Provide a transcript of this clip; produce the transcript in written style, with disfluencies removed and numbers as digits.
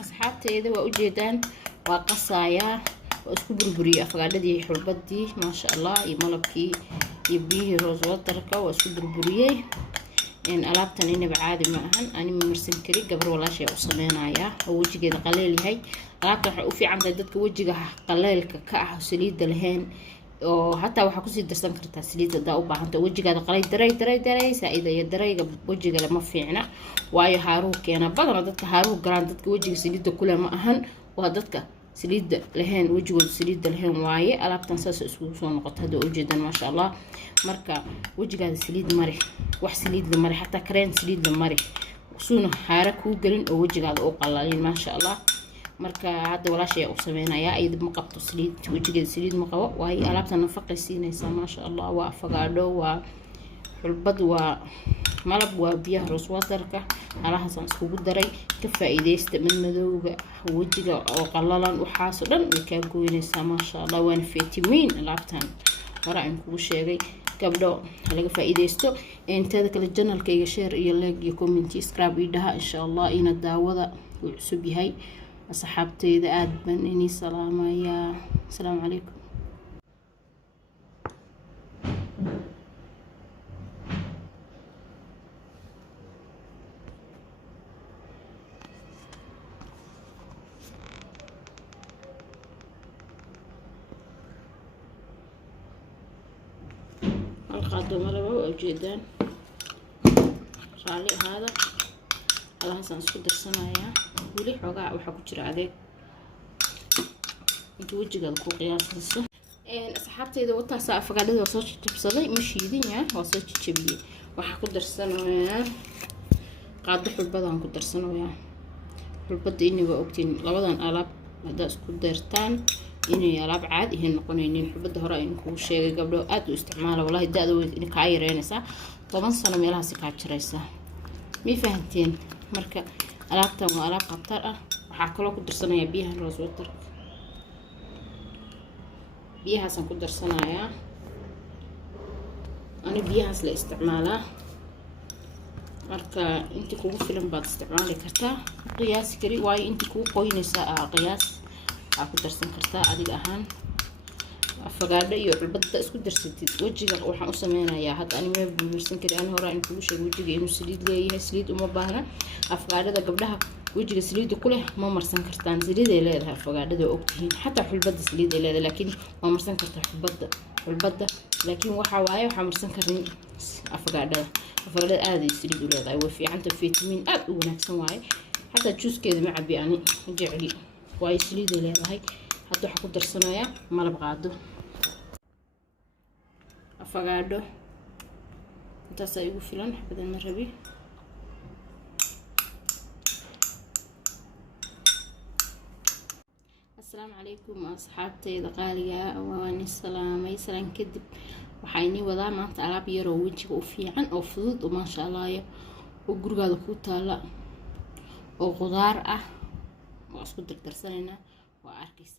asxaabteyda waa ujeedaan waa qasayaa waa isku burburiye afagaadhadii xulbadii maasha allah iyo malabkii iyo biyihii rose waterka waa isku burburiyey alaabtan inaba caadi ma ahan ani ma marsan kari gabar walaashay u sameynaya oo wajigeeda qaleel yahay alaabtan waxay u fiican tahay dadka wajiga qaleelka ka ah saliid lahayn oo hatta waxa ku sii darsan kartaa saliid hadaa u baahan tahay wajigaada qalay daray saaida iyo darayga wajiga lama fiicna waayo haaruhu keena badan dadka haaruhu galaan dadka wajiga saliida kule ma ahan waa dadka saliida lahayn wajigooda saliida lahayn waaye alaabtan saas isku soo noqotay hada ujeedan ma sha Allah marka wajigaada saliid mari wax saliid la mari hatta kareen saliid la mari suuna haara ku galin oo wajigaada u qalalin ma sha Allah marka hada walaashay u sameynaya ayad ma qabto saliid wajigeeda saliid ma qabo waaye alaabtan nafaqay siinaysa ma sha Allah waa afagaadho waa xulbad waa malab waa biyaha rose waterka alahaas aan isku daray ka faa'iideysta madmadowga wajiga oo qalalan waxaas dhan way ka gooynaysaa ma sha Allah waan vitamin alaabtan hore aan kugu sheegay gabdho laga faa'iideysto inta kale channelkayga share iyo like iyo comment subscribe idaha insha Allah ina daawada uu cusub yahay asxaabteyda aad baan inii salaamaya assalaamu calaykum القادم مرة وجدان صالح هذا الله حسن سكر الصنايع ولي حقا وحكو جرى عليك انت وجهك الكو قياس هسه اصحابتي اذا وطا صافه قاعده وصوت تبصدي مش يدين وصوت تشبيه waxa ku darsanaya qaado xulbadan ku darsanaya xulbada iniga ogtiin labadan alaab hada isku dartaan inay alaab caadi ah noqonaynin xulbada hore in ku sheegay gabdho aad u isticmaala wallahi daada weyn in ka yareynaysa 10 sano meelahaas ka jiraysa mi fahanteen marka alaabtan waa alaab qatar ah waxa kale ku darsanaya biyaha rose water biyahaas ku darsanaya أنا بيها هسلا استعمالها marka inta kugu filan baad isticmaali kartaa qiyaas kari way inta kugu qoynaysa qiyaas aad ku darsan kartaa adiga ahaan afagaadho iyo xulbada isku darsatid wajiga waxaan u sameynayaa hadda ani ma buursan kari aan hore in kugu sheego wajiga inuu saliid leeyahay saliid uma baahna afagaadhada gabdhaha wajiga saliid ku leh ma marsan kartaan saliid ay leedahay afagaadhada ogtihiin hatta xulbada saliid ay leedahay laakiin ma marsan kartaa xulbada laakiin waxa waaye waxa marsan karin afagaadhada aad ay saliid u leedahay way fiicanta vitamin aad u wanaagsan waaye hatta juuskeeda ma cabi ani jeceli way saliid ay leedahay hadda waxa ku darsanaya malab qaado afagaadho intaas ay ugu filan badan ma rabi السلام عليكم أصحابتي قاليا وأنا سلامي سلام كدب وحيني وضع ما تعرف يرو وجهه وفي عن أفضل وما شاء الله وجرجا الكوتا لا وخضار وأسكت الترسلنا وأركز